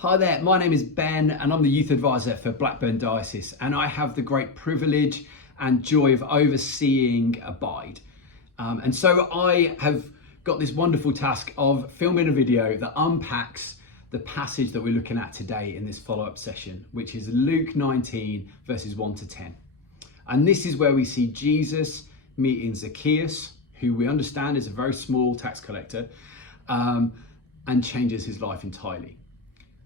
Hi there, my name is Ben and I'm the youth advisor for Blackburn Diocese, and I have the great privilege and joy of overseeing Abide. And so I have got this wonderful task of filming a video that unpacks the passage that we're looking at today in this follow-up session, which is Luke 19 verses 1 to 10. And this is where we see Jesus meeting Zacchaeus, who we understand is a very small tax collector, and changes his life entirely.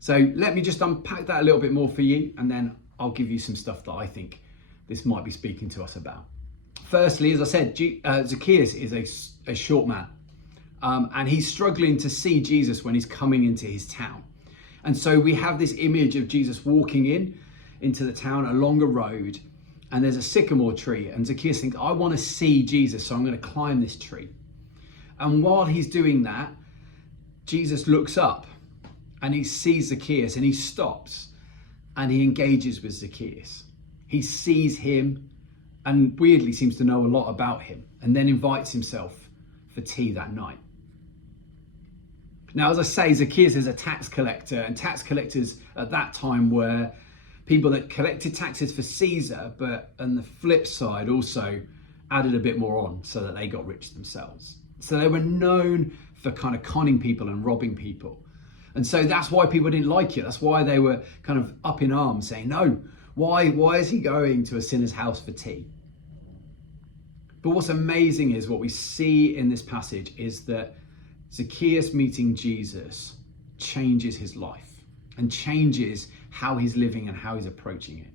So let me just unpack that a little bit more for you, and then I'll give you some stuff that I think this might be speaking to us about. Firstly, as I said, Zacchaeus is a short man, and he's struggling to see Jesus when he's coming into his town. And so we have this image of Jesus walking into the town along a road, and there's a sycamore tree, and Zacchaeus thinks, I want to see Jesus, so I'm going to climb this tree. And while he's doing that, Jesus looks up and he sees Zacchaeus, and he stops and he engages with Zacchaeus. He sees him and weirdly seems to know a lot about him, and then invites himself for tea that night. Now, as I say, Zacchaeus is a tax collector, and tax collectors at that time were people that collected taxes for Caesar, but on the flip side also added a bit more on so that they got rich themselves. So they were known for kind of conning people and robbing people. And so that's why people didn't like it. That's why they were kind of up in arms saying, no, why is he going to a sinner's house for tea? But what's amazing is what we see in this passage is that Zacchaeus meeting Jesus changes his life and changes how he's living and how he's approaching it.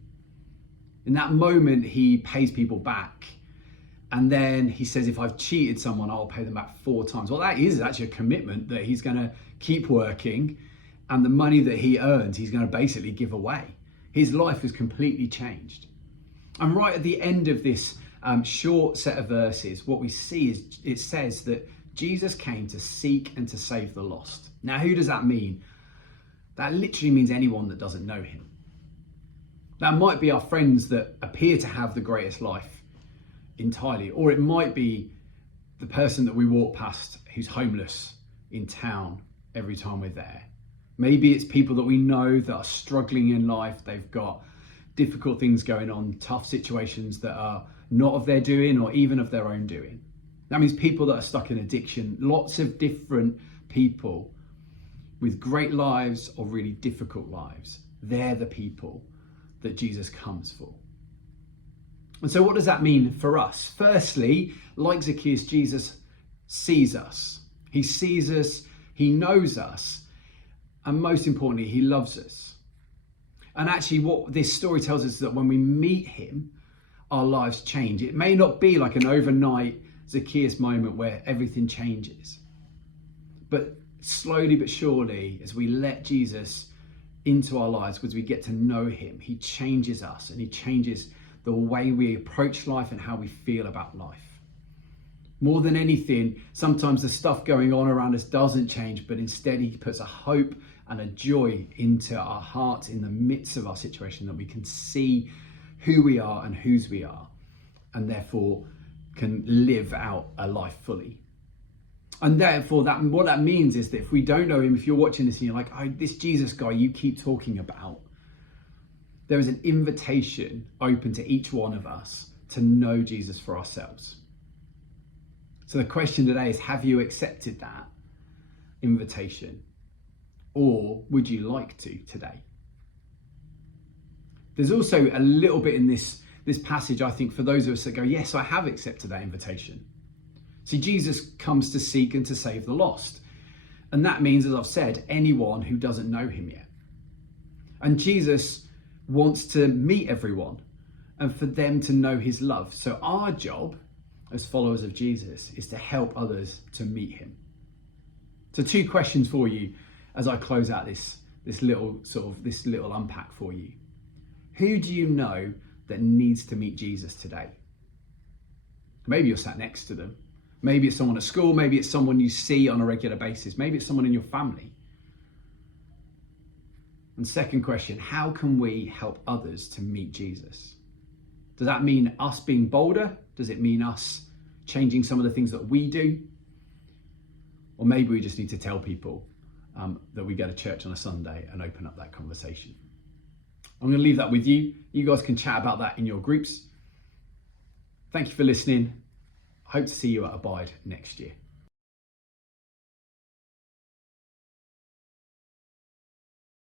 In that moment, he pays people back. And then he says, if I've cheated someone, I'll pay them back 4 times. Well, that is actually a commitment that he's going to keep working, and the money that he earns, he's going to basically give away. His life has completely changed. And right at the end of this short set of verses, what we see is it says that Jesus came to seek and to save the lost. Now, who does that mean? That literally means anyone that doesn't know him. That might be our friends that appear to have the greatest life entirely, or it might be the person that we walk past who's homeless in town every time we're there. Maybe it's people that we know that are struggling in life. They've got difficult things going on, tough situations that are not of their doing or even of their own doing. That means people that are stuck in addiction, lots of different people with great lives or really difficult lives. They're the people that Jesus comes for. And so what does that mean for us? Firstly, like Zacchaeus, Jesus sees us. He sees us, he knows us, and most importantly, he loves us. And actually what this story tells us is that when we meet him, our lives change. It may not be like an overnight Zacchaeus moment where everything changes. But slowly but surely, as we let Jesus into our lives, as we get to know him, he changes us, and he changes the way we approach life and how we feel about life. More than anything, sometimes the stuff going on around us doesn't change, but instead he puts a hope and a joy into our hearts in the midst of our situation, that we can see who we are and whose we are, and therefore can live out a life fully. And therefore, what that means is that if we don't know him, if you're watching this and you're like, oh, this Jesus guy you keep talking about, there is an invitation open to each one of us to know Jesus for ourselves. So the question today is, have you accepted that invitation? Or would you like to today? There's also a little bit in this passage, I think, for those of us that go, yes, I have accepted that invitation. See, Jesus comes to seek and to save the lost. And that means, as I've said, anyone who doesn't know him yet. And Jesus wants to meet everyone and for them to know his love. So our job as followers of Jesus is to help others to meet him. So 2 questions for you as I close out this little unpack for you. Who do you know that needs to meet Jesus today? Maybe you're sat next to them. Maybe it's someone at school. Maybe it's someone you see on a regular basis. Maybe it's someone in your family. And second question, how can we help others to meet Jesus? Does that mean us being bolder? Does it mean us changing some of the things that we do? Or maybe we just need to tell people that we go to church on a Sunday and open up that conversation. I'm going to leave that with you. You guys can chat about that in your groups. Thank you for listening. Hope to see you at Abide next year.